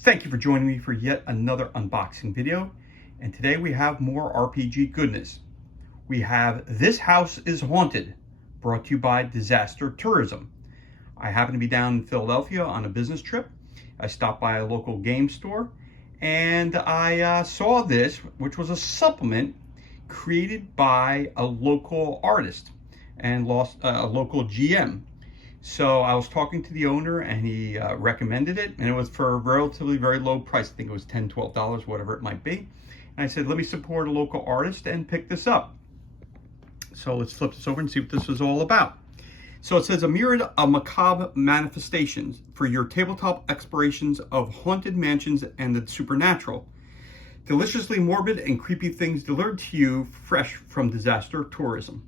Thank you for joining me for yet another unboxing video. And today we have more RPG goodness. We have This House is Haunted, brought to you by Disaster Tourism. I happen to be down in Philadelphia on a business trip. I stopped by a local game store and I saw this, which was a supplement created by a local artist and a local GM. So I was talking to the owner and he recommended it, and it was for a relatively very low price. I think it was $10, $12, whatever it might be. And I said, let me support a local artist and pick this up. So let's flip this over and see what this is all about. So it says a myriad of macabre manifestations for your tabletop explorations of haunted mansions and the supernatural. Deliciously morbid and creepy things delivered to you fresh from Disaster Tourism.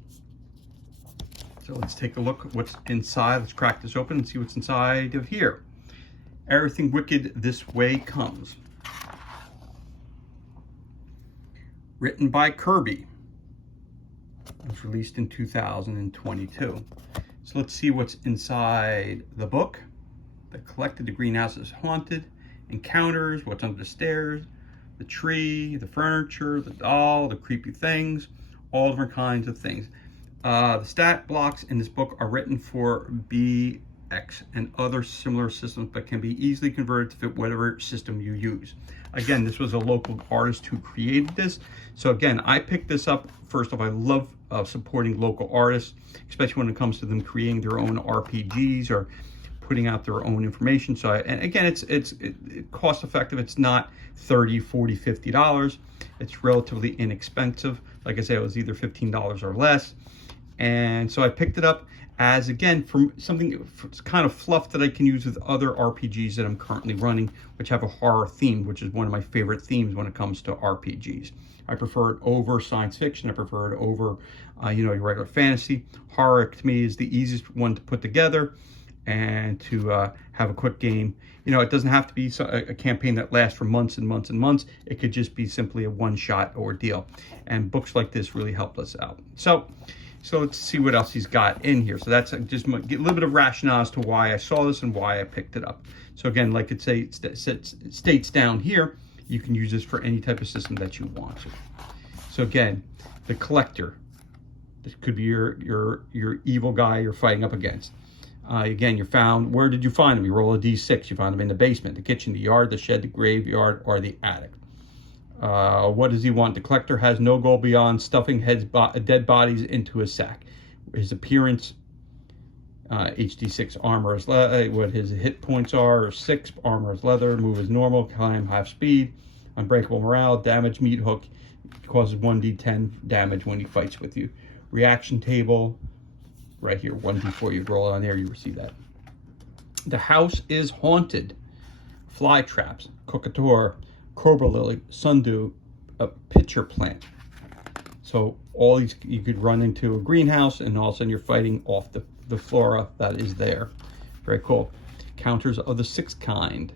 So let's take a look at what's inside. Let's crack this open and see what's inside of here. Everything wicked this way comes. Written by Kirby. It was released in 2022. So let's see what's inside the book. The Collected, the greenhouse is haunted, encounters, what's under the stairs, the tree, the furniture, the doll, the creepy things, all different kinds of things. The stat blocks in this book are written for BX and other similar systems, but can be easily converted to fit whatever system you use. Again, this was a local artist who created this. So again, I picked this up. First off, I love supporting local artists, especially when it comes to them creating their own RPGs or putting out their own information. So, and again, it's cost effective. It's not $30, $40, $50. It's relatively inexpensive. Like I said, it was either $15 or less. And so I picked it up as, again, from something kind of fluff that I can use with other RPGs that I'm currently running, which have a horror theme, which is one of my favorite themes when it comes to RPGs. I prefer it over science fiction. I prefer it over, your regular fantasy. Horror, to me, is the easiest one to put together and to have a quick game. It doesn't have to be a campaign that lasts for months and months and months. It could just be simply a one-shot ordeal. And books like this really help us out. So let's see what else he's got in here. So that's just a little bit of rationale as to why I saw this and why I picked it up. So again, like it states down here, you can use this for any type of system that you want to. So again, the collector. This could be your evil guy you're fighting up against. Again, where did you find him? You roll a D6. You found him in the basement, the kitchen, the yard, the shed, the graveyard, or the attic. What does he want? The collector has no goal beyond stuffing dead bodies into a sack. His appearance, HD6 armor is what his hit points are 6, armor is leather, move is normal, climb half speed, unbreakable morale, damage meat hook, causes 1d10 damage when he fights with you. Reaction table, right here, 1d4, you roll it on there, you receive that. The house is haunted. Fly traps, cocator, cobra lily, sundew, a pitcher plant. So all these, you could run into a greenhouse and all of a sudden you're fighting off the flora that is there. Very cool. Counters of the 6th kind.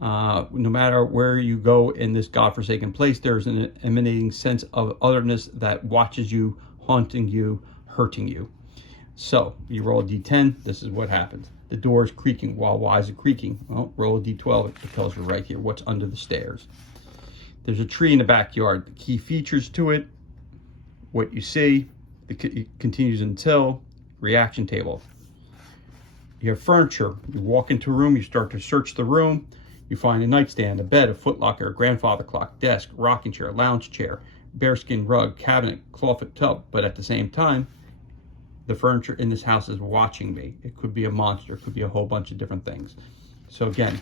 No matter where you go in this godforsaken place, there's an emanating sense of otherness that watches you, haunting you, hurting you. So you roll a d10, this is what happens. The door is creaking. Well, why is it creaking? Well, roll a d12, it tells you right here what's under the stairs. There's a tree in the backyard. The key features to it, what you see, it continues until reaction table. You have furniture. You walk into a room, you start to search the room. You find a nightstand, a bed, a footlocker, a grandfather clock, desk, rocking chair, lounge chair, bearskin rug, cabinet, clawfoot tub. But at the same time, the furniture in this house is watching me. It could be a monster, it could be a whole bunch of different things. So again,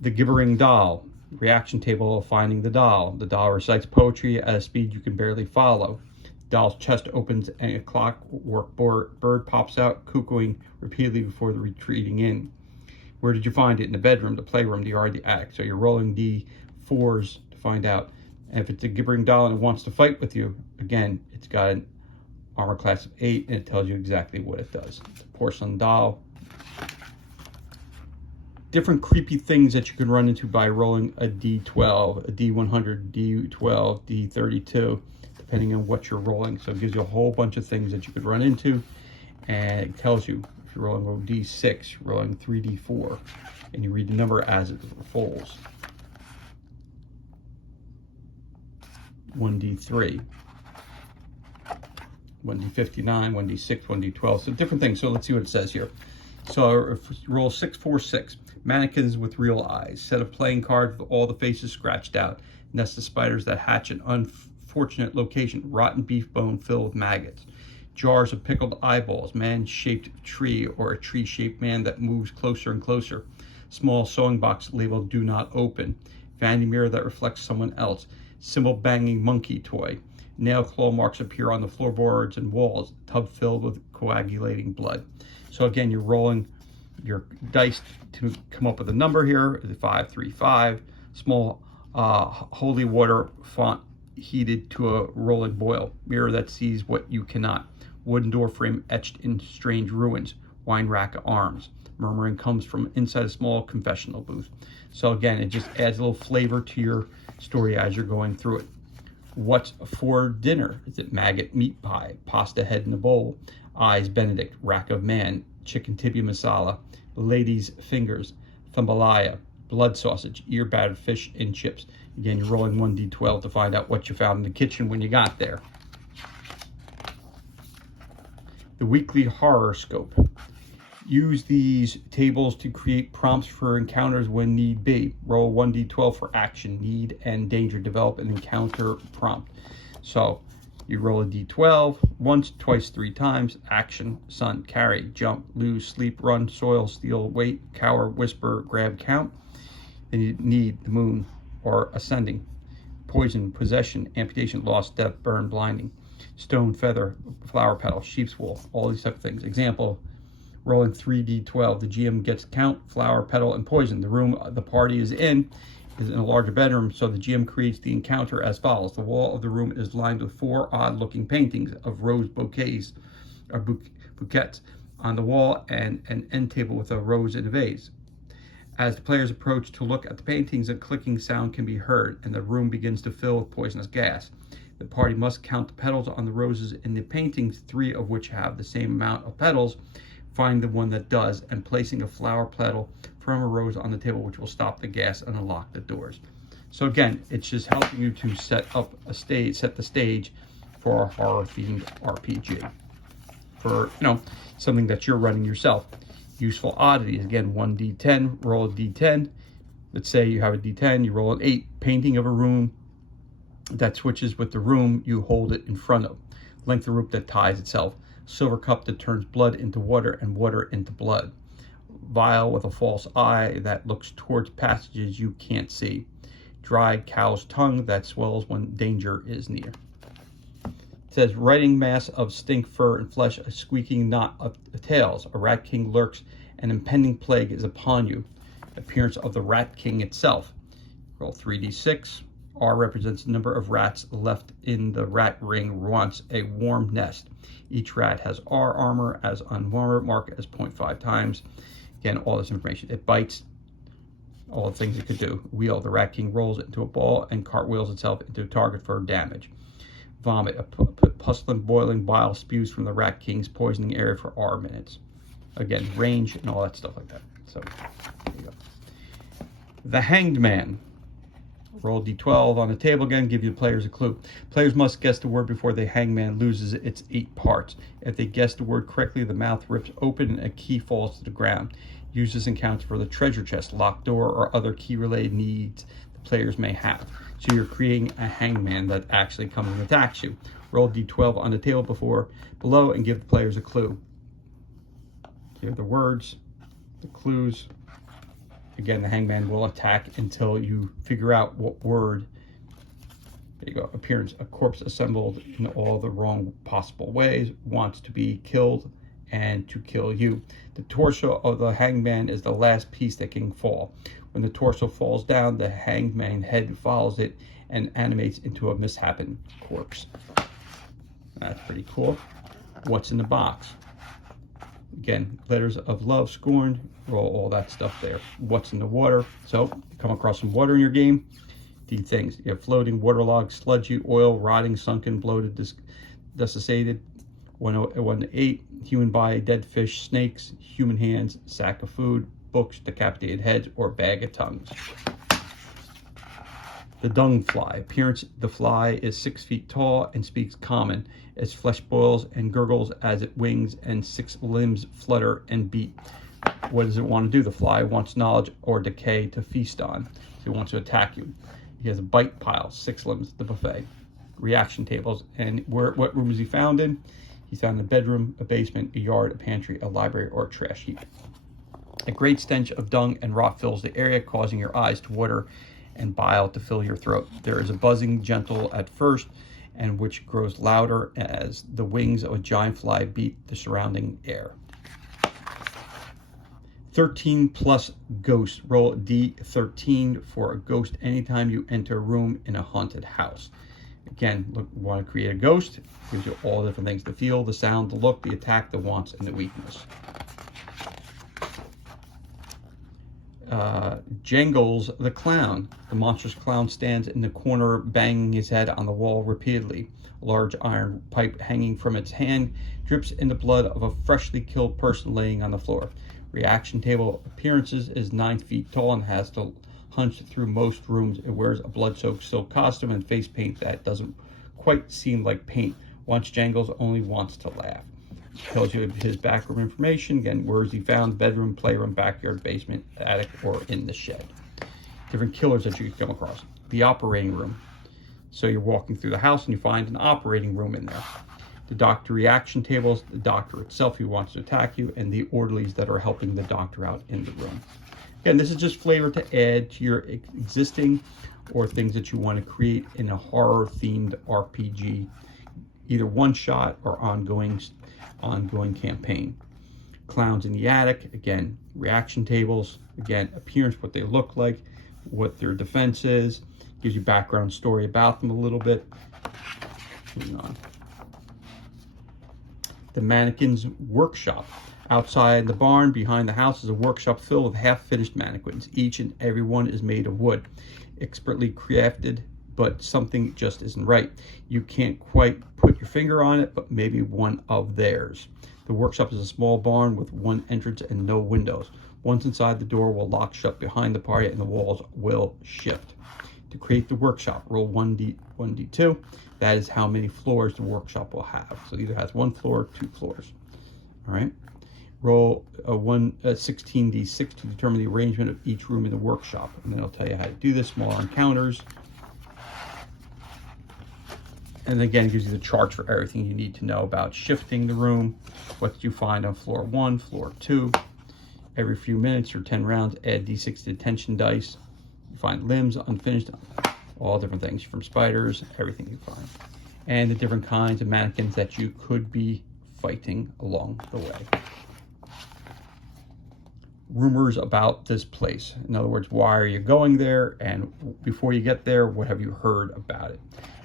the gibbering doll, reaction table of finding the doll. The doll recites poetry at a speed you can barely follow. The doll's chest opens and a clockwork bird pops out, cuckooing repeatedly before retreating in. Where did you find it? In the bedroom, the playroom, the yard, the attic. So you're rolling D4s to find out. And if it's a gibbering doll and it wants to fight with you, again, it's got an armor class of 8 and it tells you exactly what it does. It's a porcelain doll. Different creepy things that you can run into by rolling a D12, a D100, D12, D32, depending on what you're rolling. So it gives you a whole bunch of things that you could run into, and it tells you If you're rolling a D6, you're rolling 3D4, and you read the number as it falls. 1D3, 1D59, 1D6, 1D12, so different things. So let's see what it says here. So if you roll 646, mannequins with real eyes, set of playing cards with all the faces scratched out, nest of spiders that hatch an unfortunate location, rotten beef bone filled with maggots, jars of pickled eyeballs, man-shaped tree or a tree-shaped man that moves closer and closer, small sewing box labeled do not open, vanity mirror that reflects someone else, cymbal banging monkey toy, nail claw marks appear on the floorboards and walls, tub filled with coagulating blood. So again, you're rolling your dice to come up with a number here, 535, small holy water font heated to a rolling boil, mirror that sees what you cannot, wooden door frame etched in strange ruins, wine rack arms, murmuring comes from inside a small confessional booth. So again, it just adds a little flavor to your story as you're going through it. What's for dinner? Is it maggot meat pie, pasta head in a bowl, eyes Benedict, rack of man, chicken tibia masala, lady's fingers, jambalaya, blood sausage, ear battered fish and chips. Again, you're rolling 1d12 to find out what you found in the kitchen when you got there. The weekly horoscope. Use these tables to create prompts for encounters when need be. Roll 1d12 for action, need, and danger. Develop an encounter prompt. So you roll a d12 once, twice, 3 times. Action, sun, carry, jump, lose, sleep, run, soil, steal, wait, cower, whisper, grab, count. Then you need the moon or ascending. Poison, possession, amputation, loss, death, burn, blinding. Stone, feather, flower petal, sheep's wool, all these type of things. Example, rolling 3d12. The GM gets count, flower, petal, and poison. The room the party is in a larger bedroom, so the GM creates the encounter as follows. The wall of the room is lined with 4 odd-looking paintings of rose bouquets or bouquets on the wall and an end table with a rose in a vase. As the players approach to look at the paintings, a clicking sound can be heard, and the room begins to fill with poisonous gas. The party must count the petals on the roses in the paintings, 3 of which have the same amount of petals. Find the one that does, and placing a flower petal from a rose on the table, which will stop the gas and unlock the doors. So again, it's just helping you to set the stage for a horror-themed RPG, for something that you're running yourself. Useful oddities. Again, 1d10. Roll a d10. Let's say you have a d10. You roll an 8. Painting of a room that switches with the room you hold it in front of. Length of rope that ties itself. Silver cup that turns blood into water and water into blood. Vial with a false eye that looks towards passages you can't see. Dried cow's tongue that swells when danger is near. It says, writing mass of stink, fur, and flesh, a squeaking knot of tails. A rat king lurks, an impending plague is upon you. Appearance of the rat king itself. Roll 3d6. R represents the number of rats left in the rat ring wants a warm nest. Each rat has R armor as unarmored, mark as 0.5 times. Again, all this information. It bites, all the things it could do. Wheel, the rat king rolls it into a ball and cartwheels itself into a target for damage. Vomit, a pustulant boiling bile spews from the rat king's poisoning area for R minutes. Again, range and all that stuff like that. So, there you go. The Hanged Man. Roll d12 on the table again, give you the players a clue. Players must guess the word before the hangman loses its 8 parts. If they guess the word correctly, the mouth rips open and a key falls to the ground. Use this encounter for the treasure chest, locked door, or other key-related needs the players may have. So you're creating a hangman that actually comes and attacks you. Roll d12 on the table below and give the players a clue. Here are the words, the clues. Again, the hangman will attack until you figure out what word. There you go. Appearance, a corpse assembled in all the wrong possible ways, wants to be killed and to kill you. The torso of the hangman is the last piece that can fall. When the torso falls down, the hangman head follows it and animates into a misshapen corpse. That's pretty cool. What's in the box? Again, letters of love, scorn, roll all that stuff there. What's in the water? So, you come across some water in your game. These things. You have floating, waterlogged, sludgy, oil, rotting, sunken, bloated, desiccated. 1 to 8, human body, dead fish, snakes, human hands, sack of food, books, decapitated heads, or bag of tongues. The dung fly. Appearance: the fly is 6 feet tall and speaks common. Its flesh boils and gurgles as it wings and 6 limbs flutter and beat. What does it want to do? The fly wants knowledge or decay to feast on. So it wants to attack you. He has a bite pile, 6 limbs, the buffet. Reaction tables. And what room is he found in? He's found in a bedroom, a basement, a yard, a pantry, a library, or a trash heap. A great stench of dung and rot fills the area, causing your eyes to water and bile to fill your throat. There is a buzzing, gentle at first, and which grows louder as the wings of a giant fly beat the surrounding air. 13 plus ghosts. Roll D13 for a ghost anytime you enter a room in a haunted house. Again, look, you want to create a ghost. It gives you all different things: the feel, the sound, the look, the attack, the wants, and the weakness. Jangles the clown. The monstrous clown stands in the corner, banging his head on the wall repeatedly. A large iron pipe hanging from its hand drips in the blood of a freshly killed person laying on the floor. Reaction table. Appearances: is 9 feet tall and has to hunch through most rooms. It wears a blood-soaked silk costume and face paint that doesn't quite seem like paint. Once Jangles only wants to laugh. Tells you his backroom information. Again, where is he found? Bedroom, playroom, backyard, basement, attic, or in the shed. Different killers that you could come across. The operating room. So you're walking through the house and you find an operating room in there. The doctor reaction tables, the doctor itself who wants to attack you, and the orderlies that are helping the doctor out in the room. Again, this is just flavor to add to your existing or things that you want to create in a horror-themed RPG, either one-shot or ongoing campaign. Clowns in the attic. Again, reaction tables. Again, appearance, what they look like, what their defense is. Gives you background story about them a little bit. Moving on. The mannequin's workshop. Outside the barn, behind the house, is a workshop filled with half-finished mannequins. Each and every one is made of wood, expertly crafted, but something just isn't right. You can't quite put your finger on it, but maybe one of theirs. The workshop is a small barn with one entrance and no windows. Once inside, the door will lock shut behind the party and the walls will shift. To create the workshop, roll 1d2. That is how many floors the workshop will have. So it either has 1 floor or 2 floors. All right. Roll a 16d6 to determine the arrangement of each room in the workshop. And then I'll tell you how to do this. Smaller encounters. And again, it gives you the charts for everything you need to know about shifting the room. What you find on floor 1, floor 2. Every few minutes or 10 rounds, add d6 to tension dice. You find limbs, unfinished, all different things from spiders, everything you find. And the different kinds of mannequins that you could be fighting along the way. Rumors about this place. In other words, why are you going there? And before you get there, what have you heard about it?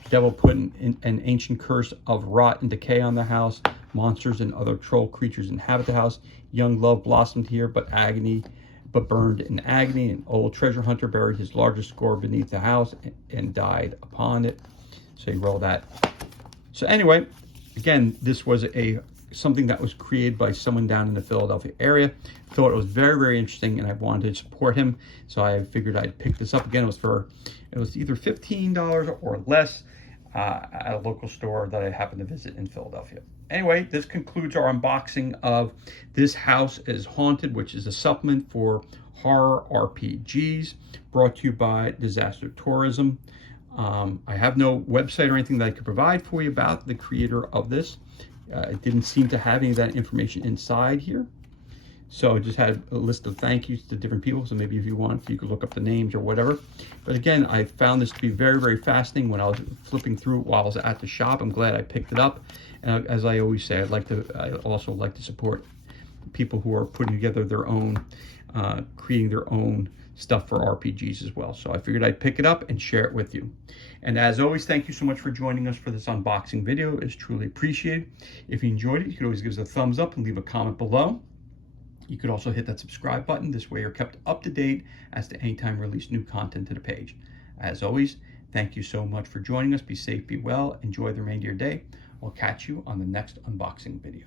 The devil put an ancient curse of rot and decay on the house. Monsters and other troll creatures inhabit the house. Young love blossomed here, but burned in agony. An old treasure hunter buried his largest score beneath the house and died upon it. So you roll that. So anyway, again, this was something that was created by someone down in the Philadelphia area. Thought it was very, very interesting, and I wanted to support him, so I figured I'd pick this up. Again, it was either $15 or less at a local store that I happened to visit in Philadelphia. Anyway, this concludes our unboxing of This House is Haunted, which is a supplement for horror RPGs, brought to you by Disaster Tourism. I have no website or anything that I could provide for you about the creator of this. It didn't seem to have any of that information inside here. So I just had a list of thank yous to different people. So maybe if you want, you could look up the names or whatever. But again, I found this to be very, very fascinating when I was flipping through while I was at the shop. I'm glad I picked it up. And as I always say, I also like to support people who are putting together their own, creating their own stuff for RPGs as well. So I figured I'd pick it up and share it with you. And as always, thank you so much for joining us for this unboxing video. It's truly appreciated. If you enjoyed it, you could always give us a thumbs up and leave a comment below. You could also hit that subscribe button. This way you're kept up to date as to any time we release new content to the page. As always, thank you so much for joining us. Be safe, be well, enjoy the remainder of your day. I'll catch you on the next unboxing video.